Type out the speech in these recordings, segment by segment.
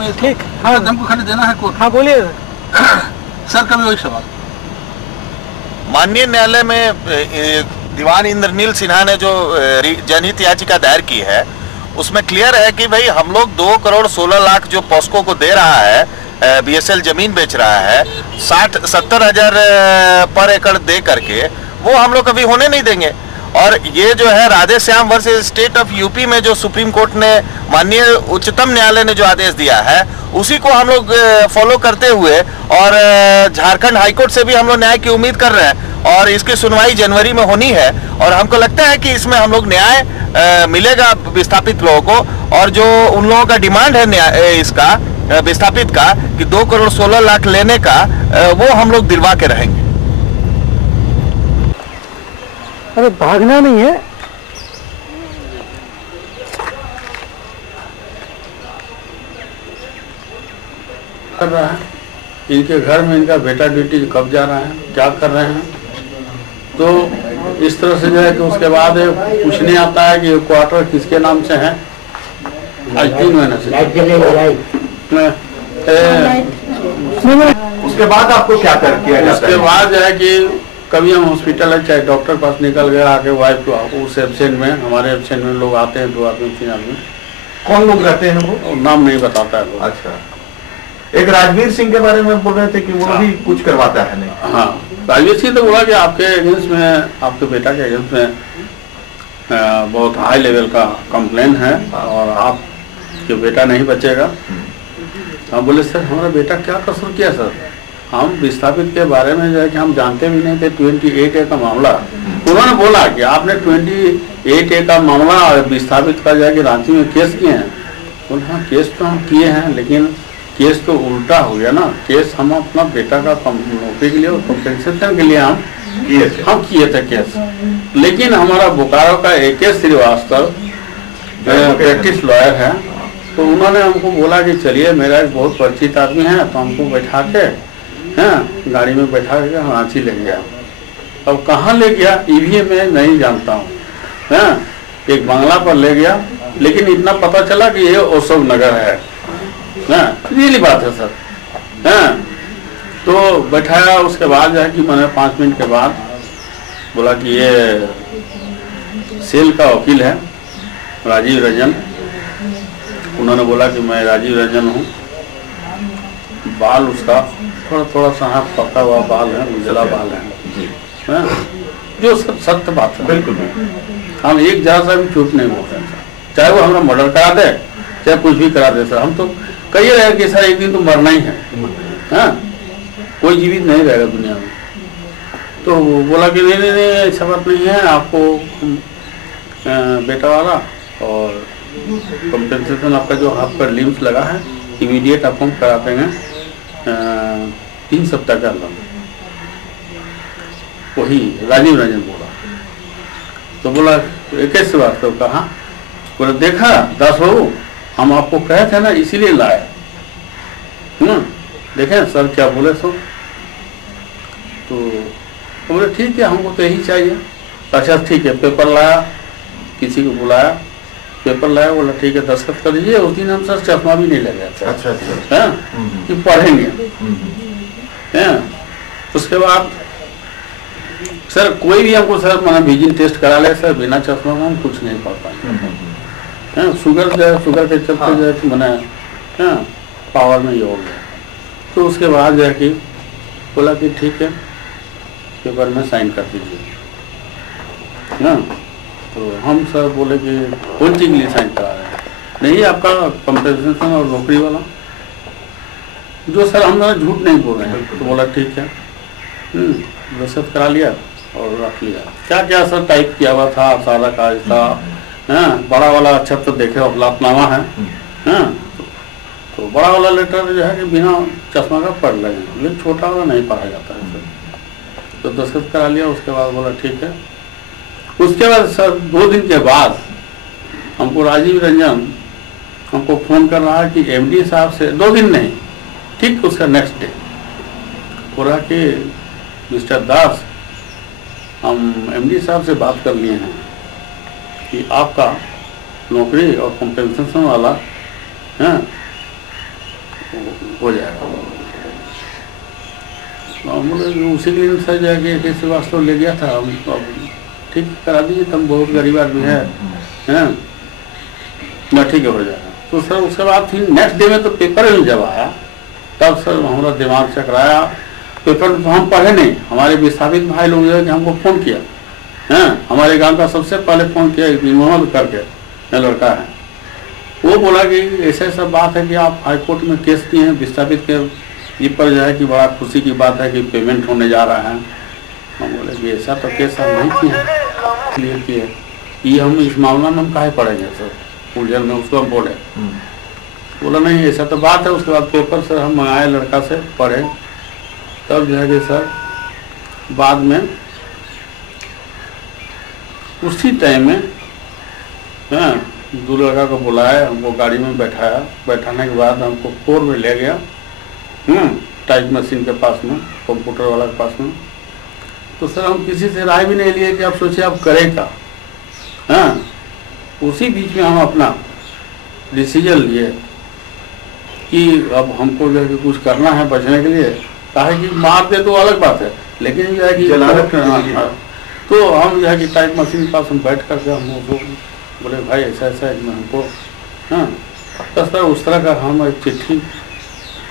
में ठीक, हाँ हमको खाली देना है कोर्ट। हाँ बोलिए सर कभी वही सवाल। माननीय न्यायालय में दीवान इंद्रनील सिन्हा ने जो जनहित याचिका दायर की है उसमें क्लियर है कि भाई हम लोग 2 करोड़ 16 लाख जो पॉस्को को दे रहा है, बीएसएल जमीन बेच रहा है 60-70 हजार पर एकड़ दे करके, वो हम लोग कभी होने नहीं देंगे। और ये जो है Radhe Shyam versus state of UP में जो सुप्रीम कोर्ट ने, माननीय उच्चतम न्यायालय ने जो आदेश दिया है उसी को हम लोग फॉलो करते हुए और झारखंड हाईकोर्ट से भी हम लोग न्याय की उम्मीद कर रहे हैं और इसकी सुनवाई जनवरी में होनी है। और हमको लगता है कि इसमें हम लोग न्याय मिलेगा विस्थापित लोगों को। और जो उन लोगों का डिमांड है न्याय इसका विस्थापित का कि 2 करोड़ 16 लाख लेने का, वो हम लोग दिलवा के रहेंगे। अरे भागना नहीं है। कर रहा है इनके घर में, इनका बेटा बेटी कब जा रहा है, क्या कर रहे हैं, तो इस तरह से जो है कि उसके बाद पूछने आता है कि क्वार्टर किसके नाम से है। आज 3 महीने से उसके बाद आपको क्या किया जाता है? उसके बाद जो है कि कभी हम हॉस्पिटल है, चाहे डॉक्टर पास निकल गया आके वाइफ को, उस एब्सेंट में, हमारे एब्सेंट में लोग आते हैं 2 आदमी 3 आदमी। कौन लोग रहते हैं वो? नाम नहीं बताता है वो। अच्छा, एक राजवीर सिंह के बारे में बोल रहे थे कि वो भी कुछ करवाता है नहीं। हाँ, राजवीर सिंह तो बोला कि आपके अगेंस्ट में, आपके बेटा के अगेंस्ट में बहुत हाई लेवल का कंप्लेन है और आपके बेटा नहीं बचेगा। हम बोले सर हमारा बेटा क्या कसूर किया सर, हम विस्थापित के बारे में जो है कि हम जानते भी नहीं थे। 28A का मामला उन्होंने बोला कि आपने 28A का मामला विस्थापित का जाके रांची में केस किए हैं। बोले हाँ केस तो हम किए हैं, लेकिन केस तो उल्टा हो गया ना। केस हम अपना बेटा का नौकरी के लिए और कॉम्पेंसेशन के लिए हम किए थे केस, लेकिन हमारा बोकारो का AK श्रीवास्तव प्रैक्टिस लॉयर है, तो उन्होंने हमको बोला कि चलिए मेरा एक बहुत परिचित आदमी है, तो हमको बैठा के गाड़ी में बैठा के रांची ले गया। अब कहाँ ले गया EVM में नहीं जानता हूँ, एक बंगला पर ले गया, लेकिन इतना पता चला कि ये अशोक नगर है। रियली बात है सर। तो बैठाया, उसके बाद जो है कि मैंने 5 मिनट के बाद बोला कि ये सेल का वकील है राजीव रंजन। उन्होंने बोला कि मैं राजीव रंजन हूँ। बाल उसका थोड़ा सा हाथ पका हुआ बाल है, उजला बाल है, जो सत्य बात है। बिल्कुल हम एक जरा सा भी झूठ नहीं बोल रहे हैं, चाहे वो हमारा मर्डर करा दे चाहे कुछ भी करा दे सर। हम तो कही रहे कि सर एक दिन तो मरना ही है, कोई जीवित नहीं रहेगा दुनिया में। तो वो बोला कि नहीं ऐसा बात नहीं है, आपको बेटा वाला और कंपेंसेशन आपका जो हाथ पर लिम्स लगा है इमीडिएट आपको हम करा देंगे 3 सप्ताह के अंदर। वही राजीव रंजन बोला। तो बोला AK श्रीवास्तव कहा, बोला देखा दास बाबू हम आपको कहे थे ना इसीलिए लाए। देखें सर क्या बोले सो। तो बोले ठीक है हमको तो यही चाहिए। अच्छा ठीक है, पेपर लाया, किसी को बुलाया, पेपर लाया, बोला ठीक है दस्तखत कर दीजिए। उस दिन हम सर चश्मा भी नहीं लगा था। अच्छा कि पढ़ेंगे। उसके बाद सर कोई भी हमको सर मैंने विजन टेस्ट करा ले सर, बिना चश्मा में हम कुछ नहीं पढ़ पाए। शुगर के चलते जो है मैंने पावर में ये हो गया। तो उसके बाद जो है कि बोला कि ठीक है पेपर में साइन कर दीजिए ना। तो हम सर बोले कि कौन चीज के लिए साइन करा रहे हैं? नहीं आपका कंपेंसेशन और नौकरी वाला। जो सर हम झूठ नहीं बोल रहे हैं। तो बोला ठीक है, दस्तखत करा लिया और रख लिया। क्या क्या सर टाइप किया हुआ था, सारा काज था, बड़ा वाला अक्षर तो देखे अफलातनामा है, तो बड़ा वाला लेटर जो है कि बिना चश्मा का पढ़ लेंगे, लेकिन छोटा वाला नहीं पढ़ा जाता है सर। तो दस्तखत करा लिया। उसके बाद बोला ठीक है। उसके बाद सर 2 दिन के बाद हमको राजीव रंजन हमको फोन कर रहा है कि MD साहब से, 2 दिन नहीं ठीक उसका नेक्स्ट डे बोला कि मिस्टर दास हम MD साहब से बात कर लिए हैं कि आपका नौकरी और कंपेंसेशन वाला हो जाएगा। हम बोले उसी के लिए सर जाके के श्रीवास्तव ले गया था, हम तो ठीक करा दीजिए, तुम बहुत गरीब आदमी है ना, ठीक है हो जाएगा। तो सर उसके बाद फिर नेक्स्ट डे में तो पेपर में जब आया तब सर हमारा दिमाग चकराया। पेपर तो हम पढ़े नहीं, हमारे विस्थापित भाई लोग जो है कि हमको फ़ोन किया, हैं हमारे गांव का सबसे पहले फ़ोन किया मोहम्मद करके लड़का है, वो बोला कि ऐसा ऐसा बात है कि आप हाई कोर्ट में केस किए हैं विस्थापित के ये पर जो है कि बड़ा खुशी की बात है कि पेमेंट होने जा रहा है। हम बोले कि ऐसा तो केस हम नहीं किए, क्लियर किए, ये हम इस मामला में हम काहे पढ़ेंगे सर उलझन में, उसको हम बोले। बोला नहीं ऐसा तो बात है। उसके बाद पेपर सर हम मंगाए लड़का से, पढ़े, तब जो है कि सर बाद में उसी टाइम में दो लड़का को बुलाया, हमको गाड़ी में बैठाया, बैठाने के बाद हमको कोर्ट में ले गया, टाइप मशीन के पास में, कंप्यूटर वाला के पास में। तो सर हम किसी से राय भी नहीं लिए कि आप सोचिए आप करें क्या, उसी बीच में हम अपना डिसीजन लिए कि अब हमको जो है कि कुछ करना है बचने के लिए। कहा कि मार दे तो अलग बात है, लेकिन जो है कि तो हम जो है कि टाइप मशीन के पास हम बैठ करके हम बोले भाई ऐसा ऐसा है हमको, तो सर उस तरह का हम एक चिट्ठी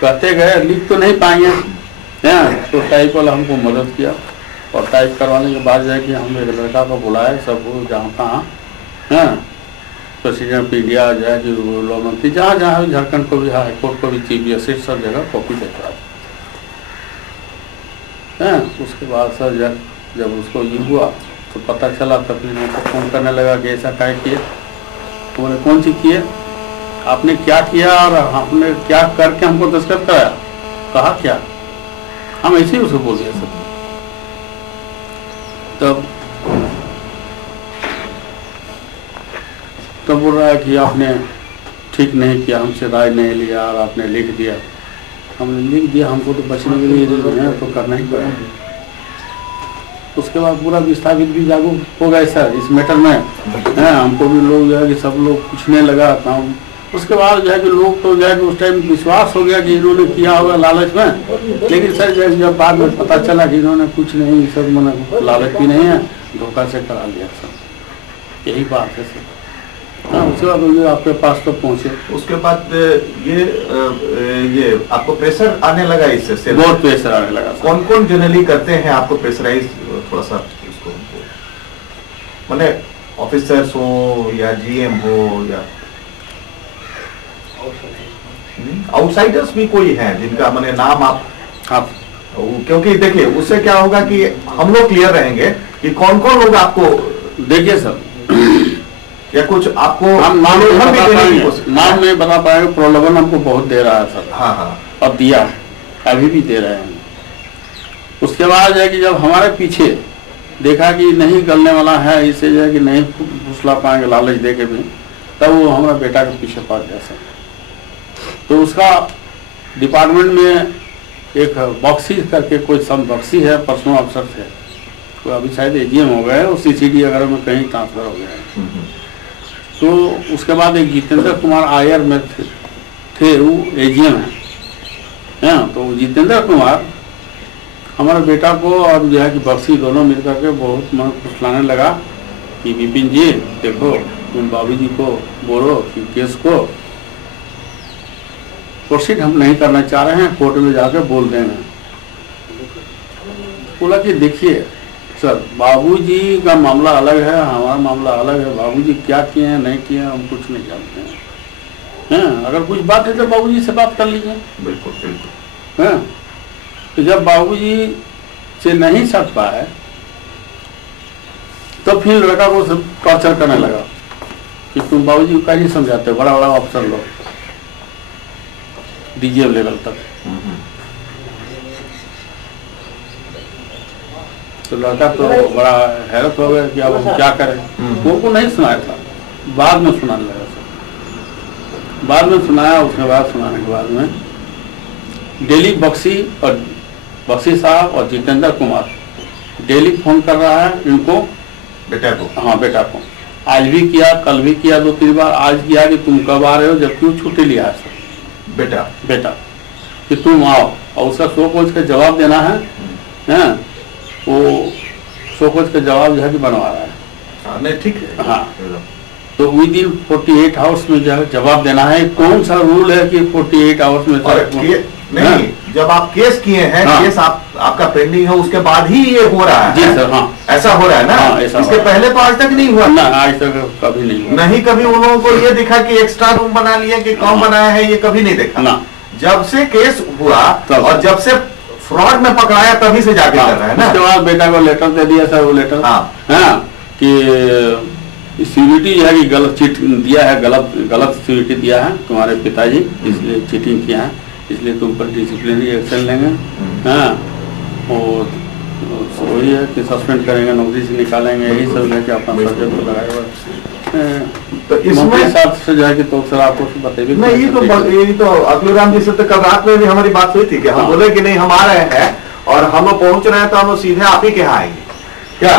कहते गए, लिख तो नहीं पाएंगे, तो टाइप वाला हमको मदद किया, और टाइप करवाने के बाद जो है कि हम एक लड़का को बुलाए, सब जहाँ कहाँ प्रेसिडेंट ऑफ इंडिया जो है कि लॉ मंत्री जहाँ जहाँ झारखंड को भी, हाई कोर्ट को भी, चीफ जस्टिस सब जगह कॉपी देता है। उसके बाद सर जब उसको ये हुआ तो पता चला, तब फिर हमको फोन करने लगा कि ऐसा क्या किए। तो बोले कौन सी किए, आपने क्या किया और आपने क्या करके हमको दस्तखत कराया, कहा क्या, हम ऐसे ही उसको बोल दिया सब। तब बोल रहा है कि आपने ठीक नहीं किया, हमसे राय नहीं लिया और आपने लिख दिया। हमने लिख दिया, हमको तो बचने के लिए है तो करना ही पड़ेगा। उसके बाद पूरा विस्थापित भी जागरूक हो गए सर इस मैटर में, हमको भी लोग जो है कि सब लोग पूछने लगा था। उसके बाद जो है कि लोग तो जो है कि उस टाइम विश्वास हो गया कि इन्होंने किया होगा लालच में, लेकिन सर जब बाद में पता चला कि इन्होंने कुछ नहीं, सर मैंने लालच भी नहीं है, धोखा से करा लिया सर, यही बात है सर। उसके बाद आपके पास तो पहुँचे, उसके बाद ये आपको प्रेशर आने लगा इससे, बहुत प्रेशर आने लगा। कौन कौन जनरली करते हैं आपको प्रेशराइज, थोड़ा सा उसको माने ऑफिसर्स हो या जीएम हो या आउटसाइडर्स भी कोई है जिनका मैंने नाम आप क्योंकि देखिए उससे क्या होगा कि हम लोग क्लियर रहेंगे कि कौन कौन लोग आपको, देखिए सर या कुछ आपको हम नाम नहीं बता पाएंगे, प्रलोभन हमको बहुत दे रहा है सर। हाँ अब दिया है, अभी भी दे रहे हैं। उसके बाद जो है कि जब हमारे पीछे देखा कि नहीं गलने वाला है, इससे जो है कि नहीं फुसला पाएंगे लालच दे के भी, तब वो हमारा बेटा के पीछे पड़ गया सर। तो उसका डिपार्टमेंट में एक बक्सी करके कोई सम बक्सी है, परसों अफसर थे, तो अभी शायद एजीएम हो गए, और सीसीडी वगैरह में कहीं ट्रांसफर हो गया है। तो उसके बाद एक जितेंद्र कुमार आयर में थे वो एजीएम है, तो जितेंद्र कुमार हमारे बेटा को और जो है कि बक्सी दोनों मिल करके बहुत मन फुसलाने लगा कि विपिन जी देखो तुम बाबूजी को बोलो कि केस को प्रोसीड हम नहीं करना चाह रहे हैं, कोर्ट में जाकर बोल देंगे। बोला कि देखिए सर बाबूजी का मामला अलग है, हमारा मामला अलग है, बाबूजी क्या किए हैं नहीं किए हैं हम कुछ नहीं जानते हैं, अगर कुछ बात है तो बाबूजी से बात कर लीजिए। बिल्कुल बिल्कुल। हैं तो जब बाबूजी से नहीं सट पाए तो फिर लड़का को टॉर्चर करने लगा कि तुम बाबूजी को कैसे समझाते, बड़ा बड़ा अफसर लोग डीजीएम लेवल तक। तो लड़का तो बड़ा हैरत हो गया कि अब हम क्या करें। उनको नहीं सुनाया था, बाद में सुनाने लगा सर, बाद में सुनाया। उसके बाद सुनाने के बाद में डेली बक्सी साहब और जितेंद्र कुमार डेली फोन कर रहा है इनको, बेटा को। हाँ बेटा को, आज भी किया, कल भी किया 2-3 बार, आज किया कि तुम कब आ रहे हो, जब क्यों छुट्टी लिया है सर। बेटा बेटा कि तुम आओ और उसका सोच का जवाब देना है, वो सोच का जवाब जो है कि बनवा रहा है। नहीं ठीक है। हाँ, तो विद इन 48 आवर्स में जो है जवाब देना है। कौन सा रूल है कि 48 आवर्स में नहीं, जब आप केस किए हैं, केस आपका पेंडिंग है, उसके बाद ही ये हो रहा है। जी सर, हाँ ऐसा हो रहा है ना। इसके पहले तो आज तक नहीं हुआ ना, आज तक कभी नहीं हुआ। नहीं कभी उन लोगों को ये दिखा कि एक्स्ट्रा रूम बना लिया कि कम बनाया है, ये कभी नहीं देखा ना। जब से केस हुआ और जब से फ्रॉड में पकड़ाया तभी से जाके कर रहा है ना। उसके बाद बेटा को लेटर दे दिया सर, वो लेटर कि सिक्योरिटी जो है कि गलत चीट दिया है, गलत सिक्योरिटी दिया है तुम्हारे पिताजी, इसलिए चीटिंग किया है, इसलिए तुम पर डिसिप्लिनरी एक्शन लेंगे। हाँ, और वही है कि सस्पेंड करेंगे, नौकरी से निकालेंगे, यही सब है कि अपना सब्जेक्ट लगाया हुआ। तो इसमें साथ से जो है कि तो सर आपको बताइए। नहीं, ये तो अब्दुल राम जी से तो कल रात में भी हमारी बात हुई थी कि हम बोले कि नहीं हम आ रहे हैं और हम लोग पहुंच रहे हैं तो हम लोग सीधे आप ही के यहाँ आएंगे। क्या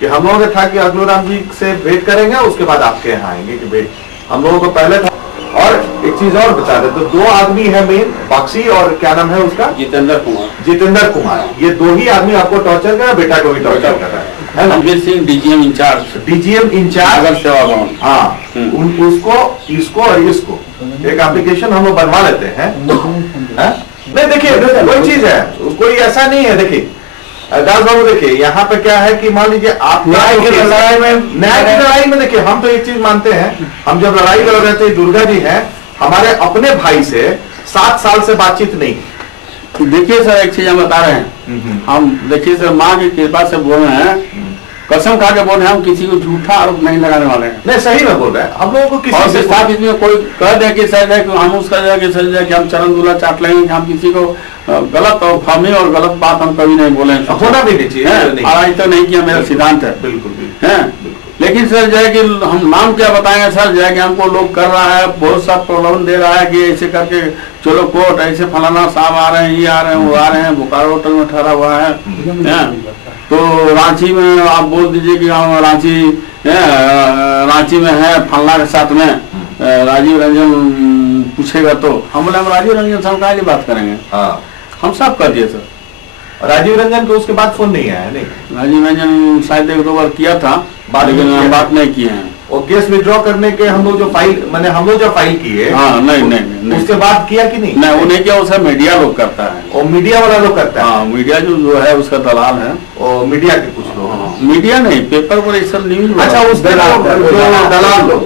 कि हम लोगों का था कि अब्दुल राम जी से भेंट करेंगे, उसके बाद आपके यहाँ आएंगे कि भेंट हम लोगों को पहले था। और एक चीज और बता दे, तो 2 आदमी है मेन, बक्सी और क्या नाम है उसका, जितेंद्र कुमार। ये 2 ही आदमी आपको टॉर्चर कर रहा है, बेटा को भी टॉर्चर कर रहा है। रणवीर सिंह डीजीएम इंचार्ज अगर सेवा भवन। हाँ, उसको, इसको और इसको एक एप्लीकेशन हम लोग बनवा लेते हैं। नहीं देखिए, कोई चीज है, कोई ऐसा नहीं है। देखिए दास बाबू, देखिए यहाँ पे क्या है कि मान लीजिए आप न्याय की लड़ाई में देखिए, हम तो एक चीज मानते हैं, हम जब लड़ाई लड़ रहे थे, दुर्गा जी हैं हमारे अपने भाई से 7 साल से बातचीत नहीं। देखिए सर, एक चीज हम बता रहे हैं, हम देखिए सर, माँ की कृपा से बोल रहे हैं, कसम खा के बोल रहे हैं, हम किसी को झूठा आरोप नहीं लगाने वाले हैं। नहीं, सही में बोल रहे हैं, हम लोगों को किसी से साथ इसमें कोई कह दे कि सर जाए कि हम उसका जाए कि सर जाए कि हम चरण दूल्हा चाट लेंगे, हम किसी को गलत और फामी और गलत बात हम कभी नहीं बोले, होना भी नहीं चाहिए। आज तक नहीं किया, मेरा सिद्धांत है। बिल्कुल है। लेकिन सर जो है कि हम नाम क्या बताएंगे सर, जो है कि हमको लोग कर रहा है, बहुत सा प्रॉब्लम दे रहा है कि ऐसे करके चलो कोर्ट, ऐसे फलाना साहब आ रहे हैं, ये आ रहे हैं, वो आ रहे हैं, बोकारो होटल में ठहरा हुआ है। तो रांची में आप बोल दीजिए कि हम रांची में है फलना के साथ में राजीव रंजन पूछेगा तो हम बोले हम राजीव रंजन से हम काहे बात करेंगे। हम सब कर दिए सर। राजीव रंजन को उसके बाद फोन नहीं आया। नहीं, राजीव रंजन शायद 1-2 बार किया था, लेकिन बात नहीं किए हैं। और केस विड्रॉ करने के हम लोग जो फाइल किए, हाँ नहीं, उसके बाद किया कि नहीं? नहीं, वो नहीं किया, उसका मीडिया लोग करता है। और मीडिया वाला लोग करता है। हाँ, मीडिया जो है उसका दलाल है। और मीडिया के कुछ लोग, मीडिया नहीं, पेपर पर ये सब न्यूज। अच्छा, उस दलाल लोग,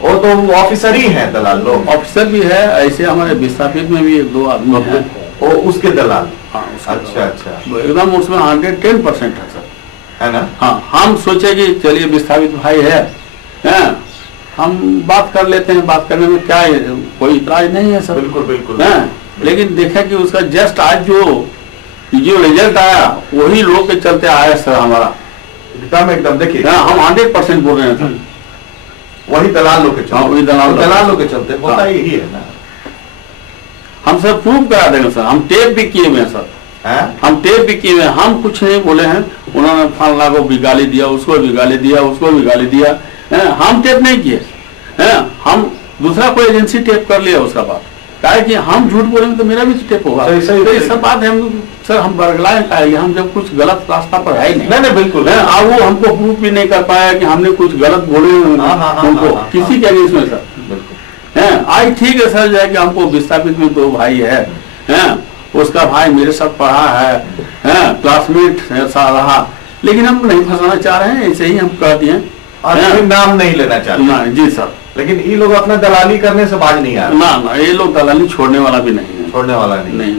वो तो ऑफिसर ही है, दलाल लोग। ऑफिसर भी है, ऐसे हमारे विस्थापित में भी 1-2 आदमी है और उसके दलाल। अच्छा, एकदम उसमें 110% है सर, है ना। हाँ, हम सोचे कि चलिए विस्थापित भाई है, हम बात कर लेते हैं, बात करने में क्या है, कोई इतराज नहीं है सर। बिल्कुल। लेकिन देखा कि उसका जस्ट आज जो रिजल्ट आया वही लोग के चलते आया सर हमारा, एकदम देखिए, हम 100% बोल रहे हैं सर, वही दलाल लोग के चलते। वही दलाल लोग के चलते होता यही है ना। हम सर प्रूव करा देंगे सर, हम टेप भी किए हुए हैं सर, हम टेप भी किए हुए हैं, हम कुछ नहीं बोले हैं। उन्होंने फलना को भी गाली दिया, उसको भी गाली दिया, उसको भी गाली दिया, हम टेप नहीं किए, हम दूसरा कोई एजेंसी टेप कर लिया उसका बात, कहा कि हम झूठ बोलेंगे तो मेरा भी टेप होगा। तो ये सब बात है सर, हम बरगलाए खाएंगे, हम जब कुछ गलत रास्ता पर है ही नहीं। बिल्कुल। अब वो हमको प्रूफ भी नहीं कर पाया कि हमने कुछ गलत बोले उनको किसी के अगेंस्ट में सर। आज ठीक है सर, जाए कि हमको विस्थापित में 2 भाई है, उसका भाई मेरे साथ पढ़ा है, क्लासमेट रहा, लेकिन हम नहीं फंसाना चाह रहे हैं, ऐसे ही हम कह दिए, नाम नहीं लेना चाहते। जी सर। लेकिन ये लोग अपना दलाली करने से बाज नहीं आ रहे। ना, ये लोग दलाली छोड़ने वाला भी नहीं है, छोड़ने वाला नहीं।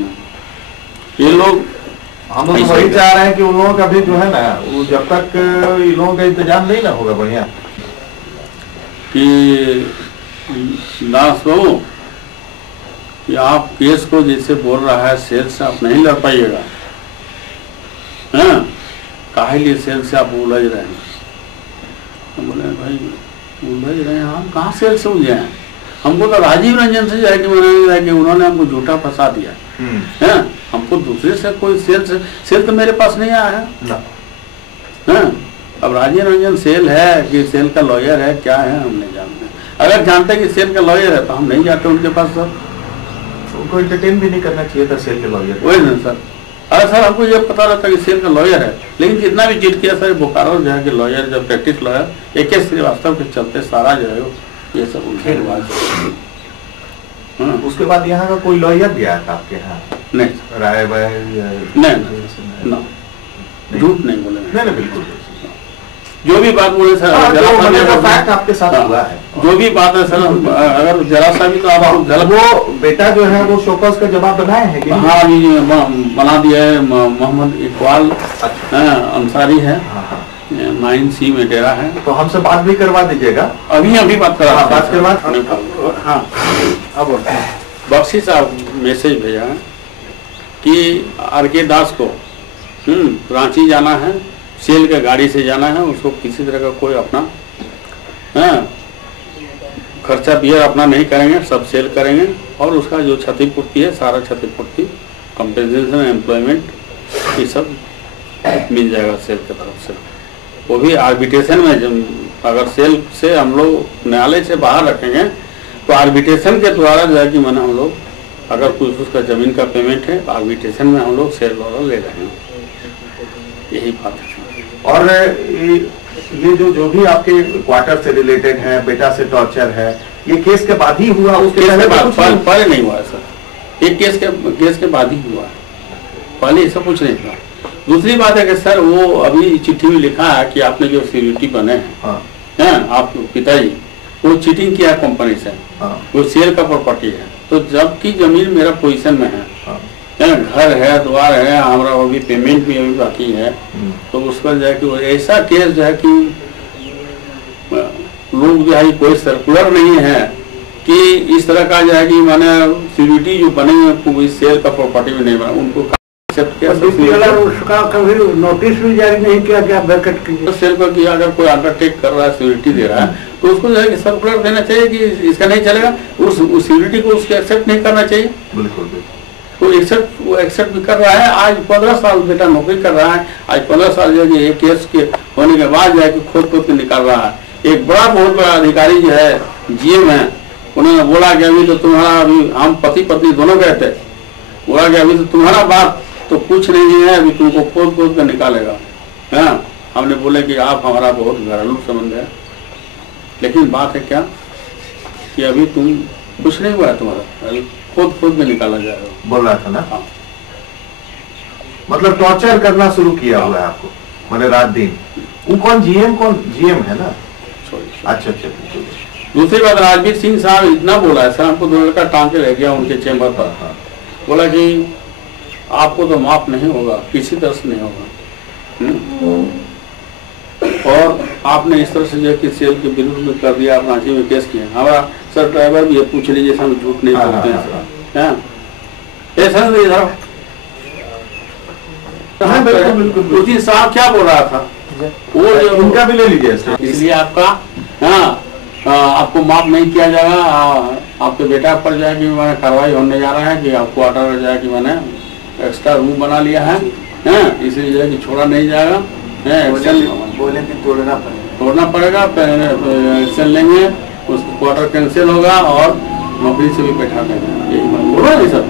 ये लोग, हम लोग वही चाह रहे हैं कि उन लोगों का भी जो है ना, वो जब तक इन लोगों का इंतजाम नहीं ना होगा बढ़िया, कि दास बाबू कि आप केस को जैसे बोल रहा है सेल से आप नहीं लड़ पाइएगा, काहे लिए सेल से आप उलझ रहे हैं। बोले भाई उलझ रहे हैं हम, कहाँ सेल से उलझे हैं, हमको तो राजीव रंजन से जाके मनाने कि उन्होंने हमको झूठा फंसा दिया है, हमको दूसरे से कोई सेल तो मेरे पास नहीं आया है। अब राजीव रंजन सेल है कि सेल का लॉयर है, क्या है हम नहीं जानते। अगर जानते कि सेल का लॉयर है तो हम नहीं जाते उनके पास सर। उनको एंटरटेन भी नहीं करना चाहिए था सेल के लॉयर। वही ना सर। अरे सर हमको ये पता रहता कि सेल का लॉयर है, लेकिन जितना भी चीट किया सर बोकारो जो है कि लॉयर जब प्रैक्टिस लॉयर AK श्रीवास्तव के चलते सारा जो है ये सब उनके उसके बाद यहाँ का कोई लॉयर भी आया था आपके यहाँ? नहीं राय नहीं, झूठ नहीं बोले। नहीं बिल्कुल जो भी बात बोले सर, फैक्ट आपके साथ हुआ है, जो भी बात है सर, अगर जरा सा भी तो आप वो बेटा जो है वो शोकस का जवाब बनाए हैं कि हाँ अभी बना दिया है। मोहम्मद इकबाल अंसारी है, 9C में डेरा है, तो हमसे बात भी करवा दीजिएगा। अभी बात करा बात करवा। हाँ अब बख्शी साहब मैसेज भेजा है कि RK दास को रांची जाना है, सेल के गाड़ी से जाना है, उसको किसी तरह का कोई अपना खर्चा बियर अपना नहीं करेंगे, सब सेल करेंगे और उसका जो क्षतिपूर्ति है सारा क्षतिपूर्ति कंपेंसेशन एम्प्लॉयमेंट ये सब मिल जाएगा सेल की तरफ से। वो भी आर्बिट्रेशन में अगर सेल से हम लोग न्यायालय से बाहर रखेंगे तो आर्बिट्रेशन के द्वारा जो है कि मैंने हम लोग अगर कुछ उसका जमीन का पेमेंट है आर्बिट्रेशन में हम लोग सेल वाला ले रहे हैं, यही बात है। और ये जो भी आपके क्वार्टर से रिलेटेड है, बेटा से टॉर्चर है, ये केस के बाद ही हुआ? उसके पहले नहीं हुआ है सर, एक केस के बाद ही हुआ है, पहले ऐसा कुछ नहीं था। दूसरी बात है कि सर वो अभी चिट्ठी में लिखा है कि आपने जो सिक्योरिटी बने हैं आप पिताजी, वो चीटिंग किया कंपनी से, वो सेल का प्रॉपर्टी है, तो जबकि जमीन मेरा पोजीशन में है, घर है, द्वार है, हमारा अभी पेमेंट भी अभी बाकी है, तो उस पर जो है कि ऐसा केस जो है कि लोग जो है कोई सर्कुलर नहीं है कि इस तरह का जो है कि माने सिक्योरिटी जो बने हुए सेल का प्रॉपर्टी में नहीं बना, उनको एक्सेप्ट किया। उसका कभी नोटिस भी जारी नहीं किया कि आप वैकेट कीजिए। सेल को किया, अगर कोई अंडरटेक कर रहा है, सिक्योरिटी दे रहा है, तो उसको जो है कि सर्कुलर देना चाहिए कि इसका नहीं चलेगा, उस सिक्योरिटी को उसको एक्सेप्ट नहीं करना चाहिए। बिल्कुल वो एक्सेप्ट भी कर रहा है। आज 15 साल बेटा नौकरी कर रहा है, आज 15 साल जो है केस के होने के बाद जो है कि खोद के निकाल रहा है। एक बहुत बड़ा अधिकारी जो है GM है, उन्होंने बोला कि अभी तो तुम्हारा, अभी हम पति पत्नी दोनों गए थे, बोला कि अभी तो तुम्हारा बात तो कुछ नहीं है, अभी तुमको खोद कर निकालेगा। हाँ, हमने बोले कि आप हमारा बहुत घरेलू संबंध है, लेकिन बात है क्या कि अभी तुम कुछ नहीं हुआ है, तुम्हारा खोद में निकाला जाएगा, बोल रहा था ना। हाँ। मतलब टॉर्चर करना शुरू किया हुआ है आपको, मैंने रात दिन। वो कौन GM है ना? अच्छा। दूसरी बात, राजवीर सिंह साहब इतना बोला है सर, हमको 2 लड़का टांग के रह गया उनके चेम्बर पर, बोला कि आपको तो माफ नहीं होगा, किसी तरह से नहीं होगा, और आपने इस तरह से जो कि सेल के विरुद्ध में कर दिया, आप रांची में केस किया। हमारा सर ड्राइवर भी ये पूछ लीजिए, हम झूठ नहीं बोलते हैं ऐसा बिल्कुल। साहब क्या बोल रहा था वो, उनका भी ले लीजिए, इसलिए आपका आपको माफ नहीं किया जाएगा, आपके बेटा पर जो है कि मैंने कार्रवाई होने जा रहा है कि आपको ऑर्डर जो है कि मैंने एक्स्ट्रा रूम बना लिया है, इसलिए जो है कि छोड़ा नहीं जाएगा, बोले कि तोड़ना पड़ेगा, एक्शन लेंगे, उसको क्वार्टर कैंसिल होगा और नौकरी से भी बैठा देंगे, यही बात बोलो नहीं सर।